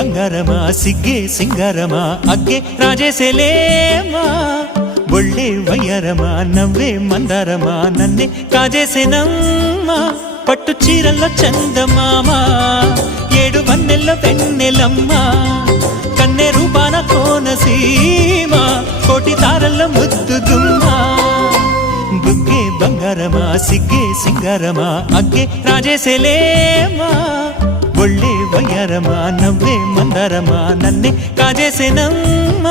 ಬಂಗಾರಮ ಸಿಗ್ಗೆ ಸಿಂಗಾರಮ ಅಗ್ಗೆ ರಾಜೇಸೆಲೇಮಾ ಒಳ್ಳೆ వయ్యారమ నవ్వే మందారమ నన్నే కాజేసేనమ్మ పట్టు చీరల్లో చందమామ ఏడు వన్నెల్లో వెన్నెలమ్మ కన్నె రూపాన కోనసీమ కోటి తారల్లో ముద్దుగుమ్మ బుగ్గే బంగారమ సిగ్గే సింగారమ అగ్గే రాజేసెలేమా ఒళ్ళే వయ్యారమ నవ్వే మందారమ నన్నే కాజేసేనమ్మ